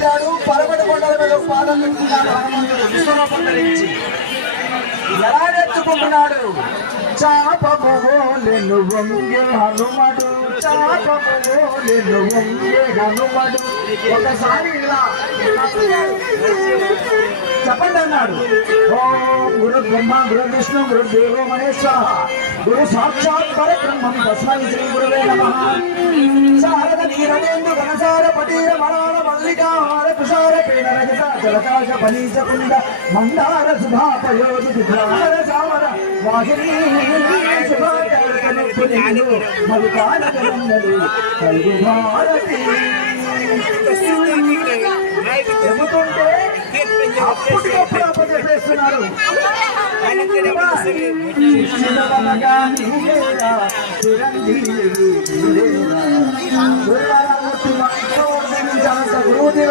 పెట్టాడు. పరమటి కొండల మీద పాదం పెట్టుకున్నాడు. హనుమంతుడు విశ్వరూపం ధరించి ఎలా నేర్చుకుంటున్నాడు? చాపముగోలెను వంగే హనుమడు, చాపముగోలెను వంగే హనుమడు. ఒకసారి ఇలా చెప్పండి అన్నాడు. ఓం గురు బ్రహ్మ గురు విష్ణు గురు దేవో మహేశ్వర గురు సాక్షాత్ పరబ్రహ్మం తస్మై శ్రీ గురువే నమః. శారద నీరవేందు ఘనసార పటీర మరాల మల్లికాహార కుశార పేణ రజత జలకాశ ఫలీశ కుండ మందార సుధాపయోధి విభ్రార సామర వాహిని మల్లికానగరందరి కల్గు భారతి. చెబుతుంటే అప్పటికప్పుడు అప్పచెప్పేస్తున్నారు. గురుదేవ